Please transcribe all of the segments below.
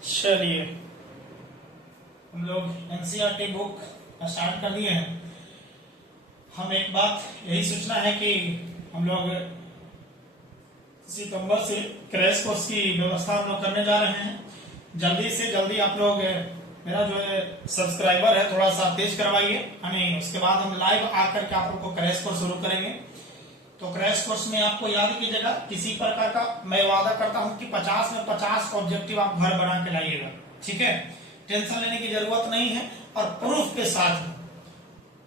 चलिए हम लोग एनसीईआरटी बुक स्टार्ट कर दिए हैं। हम एक बात यही सोचना है कि हम लोग सितंबर से क्रैश कोर्स की व्यवस्था हम लोग करने जा रहे हैं। जल्दी से जल्दी आप लोग मेरा जो है सब्सक्राइबर है थोड़ा सा तेज करवाइए, यानी उसके बाद हम लाइव आकर के आप लोग को क्रैश कोर्स शुरू करेंगे। तो क्रैश कोर्स में आपको याद कीजिएगा, किसी प्रकार का मैं वादा करता हूं कि 50 में 50 ऑब्जेक्टिव आप घर बना के लाइएगा, ठीक है। टेंशन लेने की जरूरत नहीं है और प्रूफ के साथ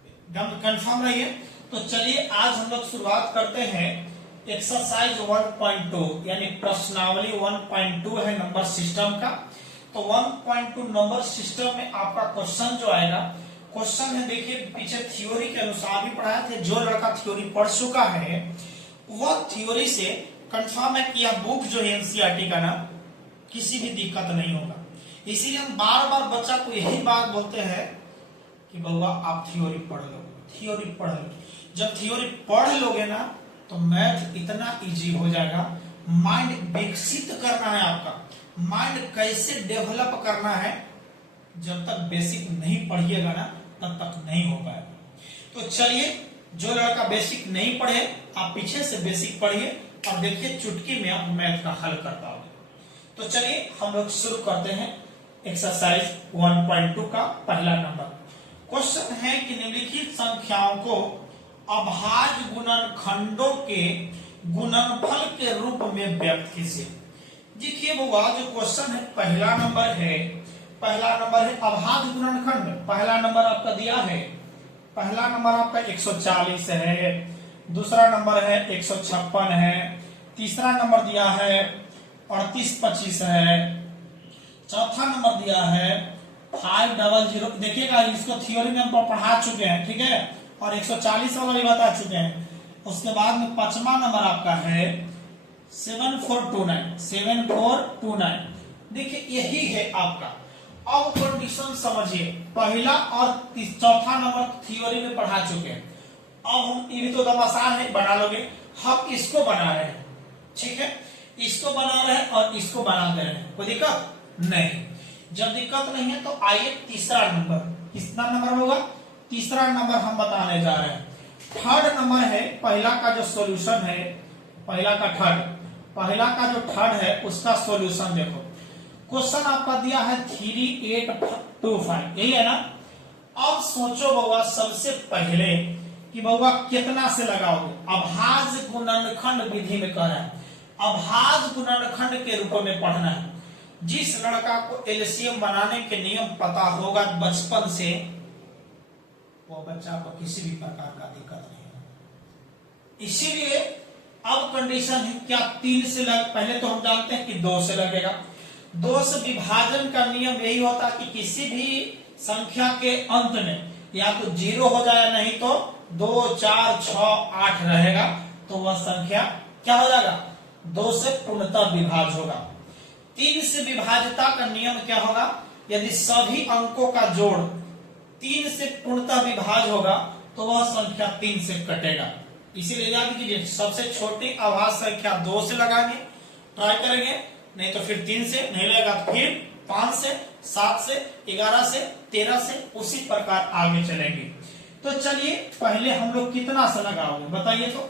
एकदम कंफर्म रहिए। तो चलिए आज हम लोग शुरुआत करते हैं एक्सरसाइज 1.2 यानी प्रश्नावली 1.2 है नंबर सिस्टम का। तो 1.2 नंबर सिस्टम में आपका क्वेश्चन जो आएगा, क्वेश्चन है देखिए, पीछे थ्योरी के अनुसार भी पढ़ाया था। जो लड़का थ्योरी पढ़ चुका है वह थ्योरी से कंफर्म है कि यह बुक जो है एनसीईआरटी का ना किसी भी दिक्कत नहीं होगा। इसीलिए हम बार बार बच्चा को यही बात बोलते हैं कि बउआ आप थ्योरी पढ़ लो, थ्योरी पढ़ लो। जब थ्योरी पढ़ लोगे ना तो मैथ इतना इजी हो जाएगा। माइंड विकसित करना है आपका, माइंड कैसे डेवलप करना है, जब तक बेसिक नहीं पढ़िएगा ना तब तक नहीं हो पाएगा। तो चलिए, जो लड़का बेसिक नहीं पढ़े आप पीछे से बेसिक पढ़िए और देखिए चुटकी में आप मैथ का हल कर पाओगे। तो चलिए हम लोग शुरू करते हैं एक्सरसाइज 1.2 का पहला नंबर। क्वेश्चन है कि निम्नलिखित संख्याओं को अभाज्य गुणनखंडों के गुणनफल के रूप में व्यक्त कीजिए। देखिए बुआ, जो क्वेश्चन है पहला नंबर है अभाज्य गुणनखंड। पहला नंबर आपका दिया है, पहला नंबर आपका 140 है, दूसरा नंबर है 156 है, तीसरा नंबर दिया है 3825 है, चौथा नंबर दिया है 500। देखिएगा इसको थ्योरी में हम पढ़ा चुके हैं, ठीक है, और 140 वाला भी बता चुके हैं। उसके बाद में पांचवा नंबर आपका है 7429। देखिए यही है आपका। अब कंडीशन समझिए, पहला और चौथा नंबर थ्योरी में पढ़ा चुके हैं। अब हम ये भी तो एकदम आसान है, बना लोगे। हम इसको बना रहे हैं, ठीक है, इसको बना रहे हैं और इसको बना दे रहे हैं, कोई दिक्कत नहीं। जब दिक्कत नहीं है तो आइए तीसरा नंबर, कितना नंबर होगा, तीसरा नंबर हम बताने जा रहे हैं। थर्ड नंबर है पहला का जो सॉल्यूशन है, पहला का जो थर्ड है उसका सॉल्यूशन देखो। क्वेश्चन आपका दिया है 3825, यही है ना। अब सोचो बउआ सबसे पहले कि बउआ कितना से लगाओगे। अभाज्य गुणनखंड विधि में कह रहा है, अभाज्य गुणनखंड के रूप में पढ़ना है। जिस लड़का को एलसीएम बनाने के नियम पता होगा बचपन से, वो बच्चा को किसी भी प्रकार का दिक्कत नहीं होगा। इसीलिए अब कंडीशन है क्या, 3 से पहले तो हम जानते हैं कि 2 से लगेगा। 2 से विभाजन का नियम यही होता है कि किसी भी संख्या के अंत में या तो 0 हो जाए, नहीं तो 2, 4, 6, 8 रहेगा, तो वह संख्या क्या हो जाएगा, 2 से पूर्णतः विभाज्य होगा। 3 से विभाज्यता का नियम क्या होगा, यदि सभी अंकों का जोड़ 3 से पूर्णतः विभाज्य होगा तो वह संख्या 3 से कटेगा। इसीलिए याद कीजिए, सबसे छोटी अभाज्य संख्या 2 से लगाएंगे, ट्राई करेंगे, नहीं तो फिर 3 से, नहीं लगेगा तो फिर 5 से, 7 से, 11 से, 13 से, उसी प्रकार आगे चलेंगे। तो चलिए पहले हम लोग कितना से लगाओगे बताइए। तो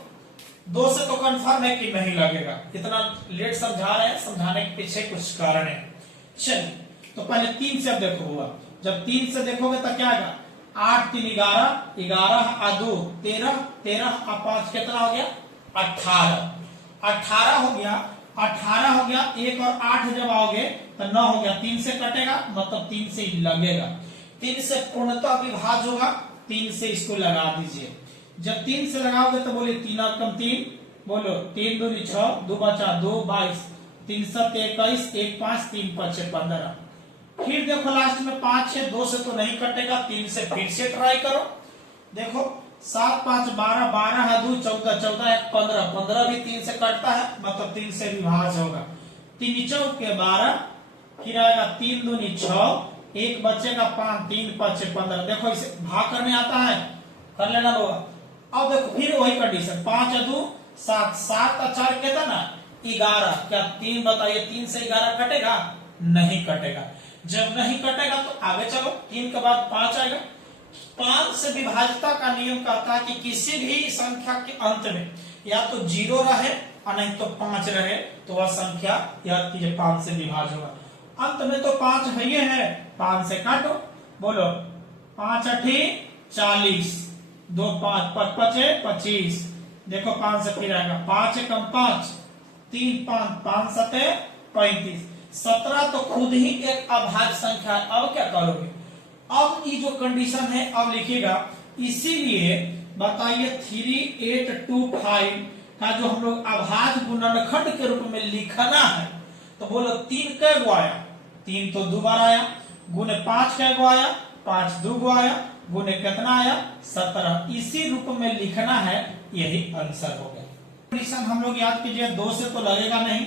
2 से तो कंफर्म है कि नहीं लगेगा, इतना लेट समझा रहे हैं, समझाने के पीछे कुछ कारण है। चलिए तो पहले 3 से अब देखो हुआ, जब 3 से देखोगे तो क्या आएगा, 8 3 11, 11 आ 2 13, 13 आ 5 कितना हो गया, 18 हो गया, 18 हो गया। 1 और 8 जब आओगे तो 9 हो गया, 3 से कटेगा मतलब 3 से ही लगेगा। 3 से पूर्णतः विभाज्य होगा, 3 से इसको लगा दीजिए। जब 3 से लगाओगे तो बोलिए 3 और कम 3, बोलो 3 दूनी 6, 2 बचा 2 22, 3 7 21, 1 5 3 5 15। फिर देखो लास्ट में 5 है, 2 से तो नहीं कटेगा, 3 से फिर से ट्राई करो। देखो 7 5 12, 12 है 2 14, 14 1 15, 15 भी 3 से कटता है मतलब 3 से विभाज्य होगा। 3 चौक के 12, फिर आएगा 3 दूनी 6, 1 बचेगा 5, 3 5 15। देखो इसे भाग करने आता है, कर लेना होगा। अब देखो फिर वही कंडीशन, 5 2 7, 7 और 4 कितना ना 11, क्या 3 बताइए, 3 से 11 कटेगा, नहीं कटेगा। जब नहीं कटेगा तो आगे चलो, 3 के बाद 5 आएगा। 5 से विभाज्यता का नियम कहता है कि किसी भी संख्या के अंत में या तो 0 रहे और नहीं तो 5 रहे, तो वह संख्या याद कीजिए 5 से विभाज्य होगा। अंत में तो 5 है ही है, 5 से काटो, बोलो 5 8 40, 2 5 5 5 25, देखो 5 से फिर आएगा 5 एकम 5, 3 5 5 7 35, 17 तो खुद ही एक अभाज्य संख्या है। अब क्या करोगे, अब ये जो कंडीशन है अब लिखिएगा, इसीलिए बताइए 3 8 2 5 का जो हम लोग अभाज्य गुणनखंड के रूप में लिखना है, तो बोलो 3 कै गो आया, 3 तो 2 बार आया, गुने 5 कै गो आया, 5 2 गो आया, गुने कितना आया 17, इसी रूप में लिखना है, यही आंसर हो गया। कंडीशन हम लोग याद कीजिए, 2 से तो लगेगा नहीं,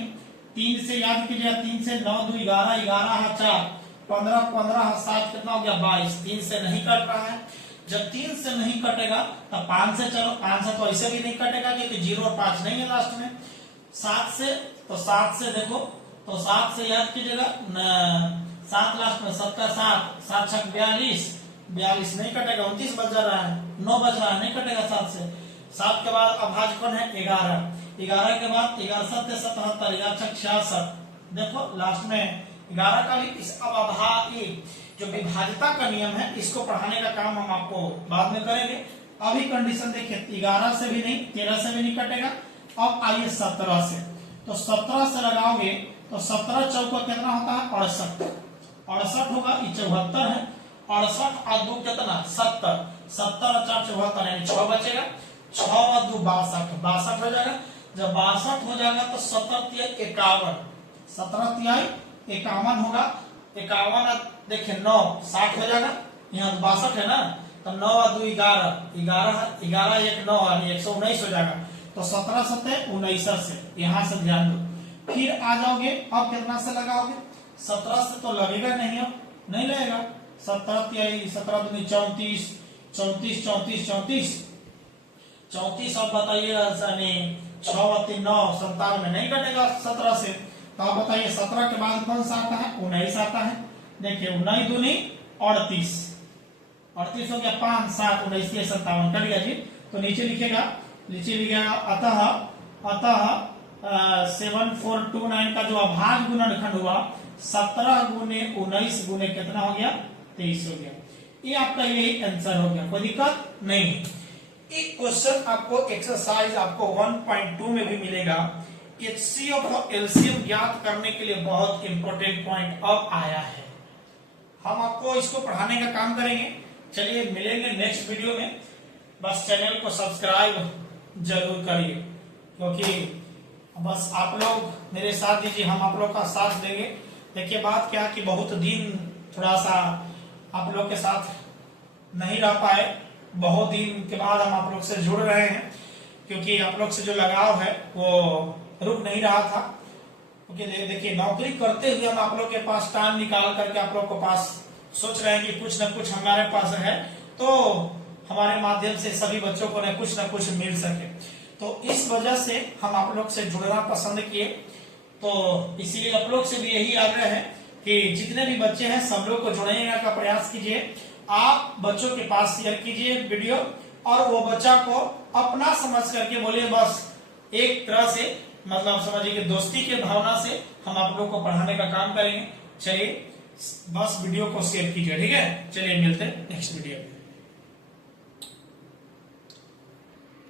3 से याद कीजिए, 3 से 9 2 11, 11 है 4, 15 15 7 कितना हो गया 22, 3 से नहीं कट रहा है। जब 3 से नहीं कटेगा तो 5 से चलो, 5 से तो ऐसे भी नहीं कटेगा क्योंकि 0 और 5 नहीं है लास्ट में। 7 से, तो 7 से देखो, तो 7 से याद कीजिएगा 7 लास्ट में, 7 का 7, 7 6 42, 42 नहीं कटेगा, 29 बच रहा है, 9 बच रहा है, नहीं कटेगा 7 से। 7 के बाद अभाज्य कौन है 11, 11 के बाद 11 7 77, 11 6 66, देखो लास्ट में 11 का भी इस जो विभाज्यता का नियम है इसको पढ़ाने का काम हम आपको बाद में करेंगे। अभी कंडीशन देखिए, 11 से भी नहीं, 13 से भी नहीं कटेगा। अब आइए 17 से, तो 17 से लगाओगे तो 17 चौको कितना होता है 68, 68 होगा, ये 74 है, 68 और 2 कितना 70, 70 और 4 74 यानी 6 बचेगा, 6 और 2 62, 62 हो जाएगा। जब 62 हो जाएगा तो 17 तिहाई 51, 17 तिहाई 51 होगा, 51 देखिए 9 60 हो जाएगा, यहाँ 62 है ना, तो 9 और 2 11, 11 1 9 और 119 हो जाएगा। तो 17 7 19 से यहाँ से ध्यान दो, फिर आ जाओगे, अब कितना से लगाओगे, 17 से तो लगेगा नहीं, अब नहीं लगेगा, 17 तिहाई 17 दूनी 34, 34 34 34 34, अब बताइए 6 और 3 9 97 में नहीं कटेगा 17 से। तो आप बताइए 17 के बाद कौन सा आता है 19 आता है, देखिए 19 दूनी 38, 38 हो गया 5 7 19 57 कट गया जी। तो नीचे लिखेगा, नीचे लिखेगा अतः 7429 का जो अभाज्य गुणनखंड हुआ 17 गुने 19 गुने कितना हो गया 23 हो गया। ये आपका यही आंसर हो गया, कोई दिक्कत नहीं है। एक क्वेश्चन आपको एक्सरसाइज आपको 1.2 में भी मिलेगा, HCF और LCM ज्ञात करने के लिए बहुत इंपॉर्टेंट पॉइंट अब आया है, हम आपको इसको पढ़ाने का काम करेंगे। चलिए मिलेंगे नेक्स्ट वीडियो में, बस चैनल को सब्सक्राइब जरूर करिए, क्योंकि बस आप लोग मेरे साथ दीजिए, हम आप लोग का साथ देंगे। देखिए बात क्या कि बहुत दिन थोड़ा सा आप लोग के साथ नहीं रह पाए, बहुत दिन के बाद हम आप लोग से जुड़ रहे हैं, क्योंकि आप लोग से जो लगाव है वो रुक नहीं रहा था। क्योंकि देखिए नौकरी करते हुए हम आप लोग के पास टाइम निकाल करके आप लोग के पास सोच रहे हैं कि कुछ न कुछ हमारे पास है, तो हमारे माध्यम से सभी बच्चों को न कुछ मिल सके। तो इस वजह से हम आप लोग से जुड़ना पसंद किए, तो इसीलिए आप लोग से भी यही आग्रह है कि जितने भी बच्चे हैं सब लोग को जुड़ने का प्रयास कीजिए। आप बच्चों के पास शेयर कीजिए वीडियो, और वो बच्चा को अपना समझ करके बोलिए, बस एक तरह से मतलब समझिए कि दोस्ती के भावना से हम आप लोग को पढ़ाने का काम करेंगे। चलिए बस वीडियो को शेयर कीजिए, ठीक है। चलिए मिलते हैं नेक्स्ट वीडियो में।